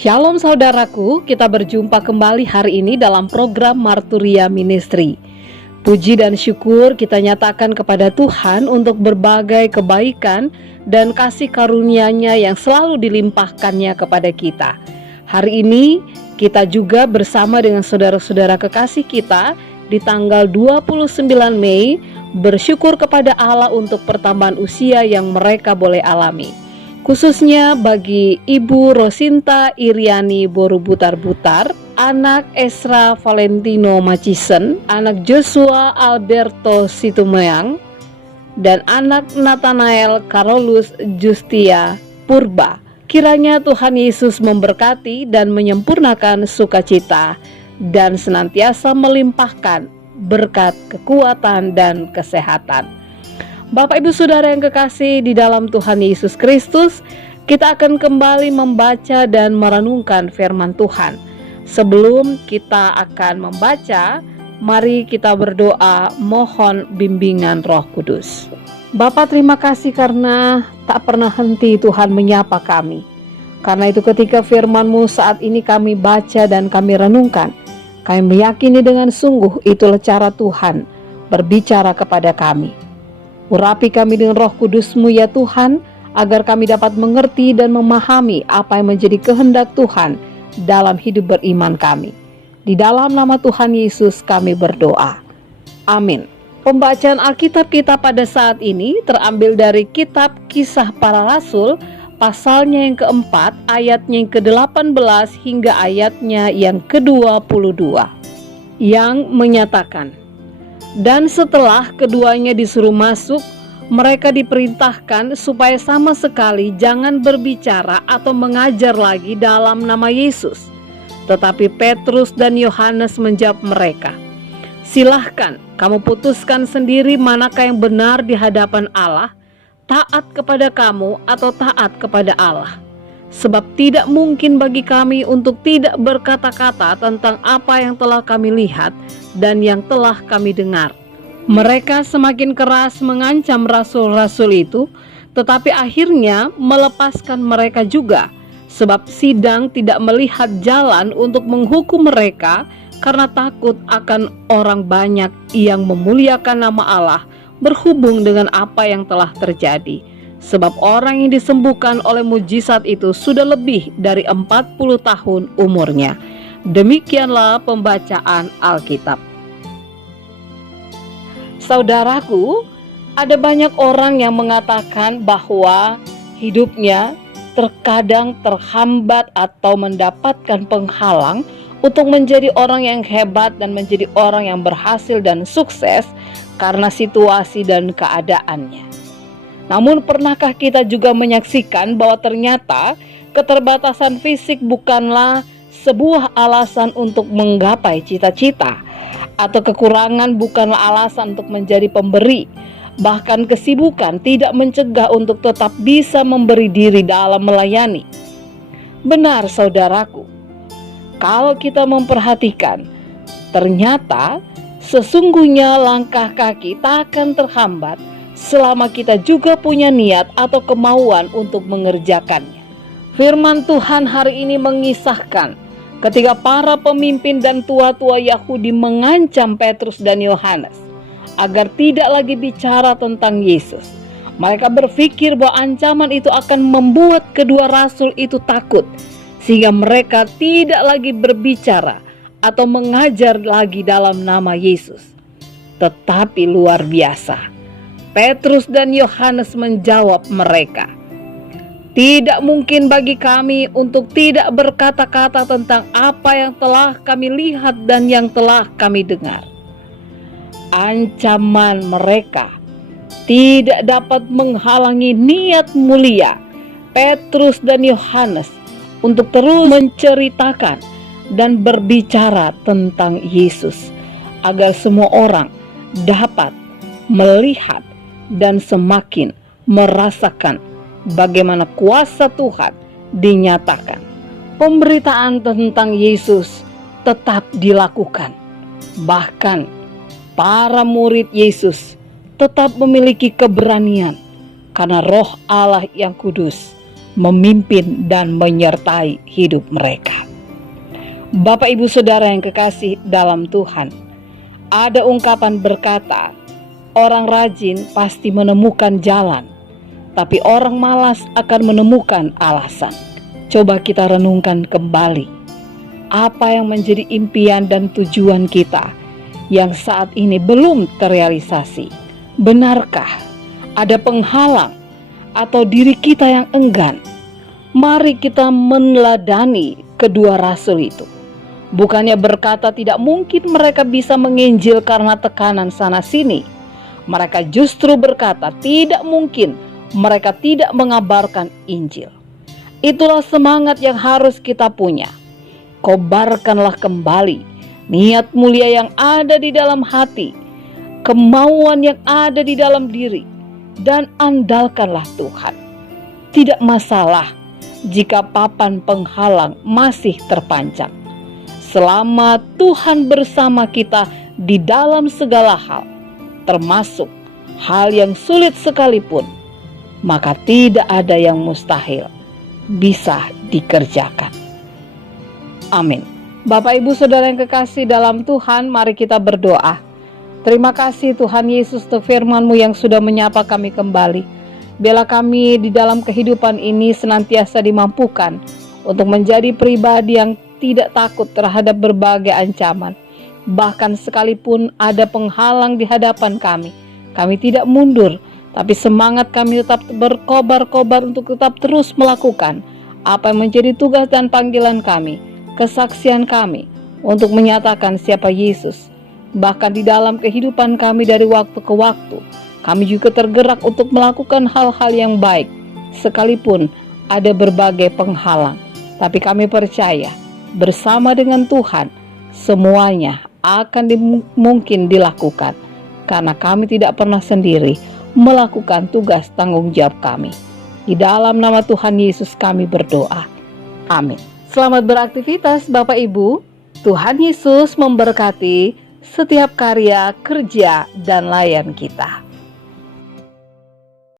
Shalom saudaraku, kita berjumpa kembali hari ini dalam program Marturia Ministry. Puji dan syukur kita nyatakan kepada Tuhan untuk berbagai kebaikan dan kasih karunia-Nya yang selalu dilimpahkannya kepada kita. Hari ini kita juga bersama dengan saudara-saudara kekasih kita di tanggal 29 Mei bersyukur kepada Allah untuk pertambahan usia yang mereka boleh alami. Khususnya bagi Ibu Rosinta Iriani Borubutar-Butar, anak Esra Valentino Macisen, anak Joshua Alberto Situmeang, dan anak Nathanael Carolus Justia Purba. Kiranya Tuhan Yesus memberkati dan menyempurnakan sukacita dan senantiasa melimpahkan berkat kekuatan dan kesehatan. Bapak Ibu Saudara yang kekasih di dalam Tuhan Yesus Kristus, kita akan kembali membaca dan merenungkan firman Tuhan. Sebelum kita akan membaca, mari kita berdoa mohon bimbingan Roh Kudus. Bapa, terima kasih karena tak pernah henti Tuhan menyapa kami. Karena itu ketika firman-Mu saat ini kami baca dan kami renungkan, kami meyakini dengan sungguh itulah cara Tuhan berbicara kepada kami. Urapi kami dengan Roh Kudus-Mu ya Tuhan, agar kami dapat mengerti dan memahami apa yang menjadi kehendak Tuhan dalam hidup beriman kami. Di dalam nama Tuhan Yesus kami berdoa. Amin. Pembacaan Alkitab kita pada saat ini terambil dari kitab Kisah Para Rasul, pasalnya yang keempat, ayatnya yang ke-18 hingga ayatnya yang ke-22, yang menyatakan, dan setelah keduanya disuruh masuk, mereka diperintahkan supaya sama sekali jangan berbicara atau mengajar lagi dalam nama Yesus. Tetapi Petrus dan Yohanes menjawab mereka, silahkan kamu putuskan sendiri manakah yang benar di hadapan Allah, taat kepada kamu atau taat kepada Allah. Sebab tidak mungkin bagi kami untuk tidak berkata-kata tentang apa yang telah kami lihat dan yang telah kami dengar. Mereka semakin keras mengancam rasul-rasul itu, tetapi akhirnya melepaskan mereka juga, sebab sidang tidak melihat jalan untuk menghukum mereka karena takut akan orang banyak yang memuliakan nama Allah berhubung dengan apa yang telah terjadi. Sebab orang yang disembuhkan oleh mujizat itu sudah lebih dari 40 tahun umurnya. Demikianlah pembacaan Alkitab. Saudaraku, ada banyak orang yang mengatakan bahwa hidupnya terkadang terhambat atau mendapatkan penghalang untuk menjadi orang yang hebat dan menjadi orang yang berhasil dan sukses karena situasi dan keadaannya. Namun pernahkah kita juga menyaksikan bahwa ternyata keterbatasan fisik bukanlah sebuah alasan untuk menggapai cita-cita, atau kekurangan bukanlah alasan untuk menjadi pemberi. Bahkan kesibukan tidak mencegah untuk tetap bisa memberi diri dalam melayani. Benar saudaraku, kalau kita memperhatikan, ternyata sesungguhnya langkah kaki tak akan terhambat selama kita juga punya niat atau kemauan untuk mengerjakannya. Firman Tuhan hari ini mengisahkan ketika para pemimpin dan tua-tua Yahudi mengancam Petrus dan Yohanes agar tidak lagi bicara tentang Yesus. Mereka berpikir bahwa ancaman itu akan membuat kedua rasul itu takut, sehingga mereka tidak lagi berbicara atau mengajar lagi dalam nama Yesus. Tetapi luar biasa, Petrus dan Yohanes menjawab mereka, tidak mungkin bagi kami untuk tidak berkata-kata tentang apa yang telah kami lihat dan yang telah kami dengar. Ancaman mereka tidak dapat menghalangi niat mulia Petrus dan Yohanes untuk terus menceritakan dan berbicara tentang Yesus, agar semua orang dapat melihat dan semakin merasakan bagaimana kuasa Tuhan dinyatakan. Pemberitaan tentang Yesus tetap dilakukan. Bahkan para murid Yesus tetap memiliki keberanian karena Roh Allah yang kudus memimpin dan menyertai hidup mereka. Bapak Ibu Saudara yang kekasih dalam Tuhan, ada ungkapan berkata, orang rajin pasti menemukan jalan, tapi orang malas akan menemukan alasan. Coba kita renungkan kembali, apa yang menjadi impian dan tujuan kita yang saat ini belum terrealisasi? Benarkah ada penghalang atau diri kita yang enggan? Mari kita meneladani kedua rasul itu. Bukannya berkata tidak mungkin mereka bisa menginjil karena tekanan sana-sini. Mereka justru berkata tidak mungkin mereka tidak mengabarkan Injil. Itulah semangat yang harus kita punya. Kobarkanlah kembali niat mulia yang ada di dalam hati, kemauan yang ada di dalam diri, dan andalkanlah Tuhan. Tidak masalah jika papan penghalang masih terpancang. Selama Tuhan bersama kita di dalam segala hal, termasuk hal yang sulit sekalipun, maka tidak ada yang mustahil bisa dikerjakan. Amin. Bapak Ibu Saudara yang kekasih dalam Tuhan, mari kita berdoa. Terima kasih Tuhan Yesus untuk firman-Mu yang sudah menyapa kami kembali. Biarlah kami di dalam kehidupan ini senantiasa dimampukan untuk menjadi pribadi yang tidak takut terhadap berbagai ancaman. Bahkan sekalipun ada penghalang di hadapan kami tidak mundur, tapi semangat kami tetap berkobar-kobar untuk tetap terus melakukan apa yang menjadi tugas dan panggilan kami, kesaksian kami untuk menyatakan siapa Yesus. Bahkan di dalam kehidupan kami dari waktu ke waktu, kami juga tergerak untuk melakukan hal-hal yang baik, sekalipun ada berbagai penghalang. Tapi kami percaya, bersama dengan Tuhan, semuanya akan mungkin dilakukan, karena kami tidak pernah sendiri melakukan tugas tanggung jawab kami. Di dalam nama Tuhan Yesus kami berdoa. Amin. Selamat beraktivitas Bapak Ibu. Tuhan Yesus memberkati setiap karya, kerja, dan layan kita.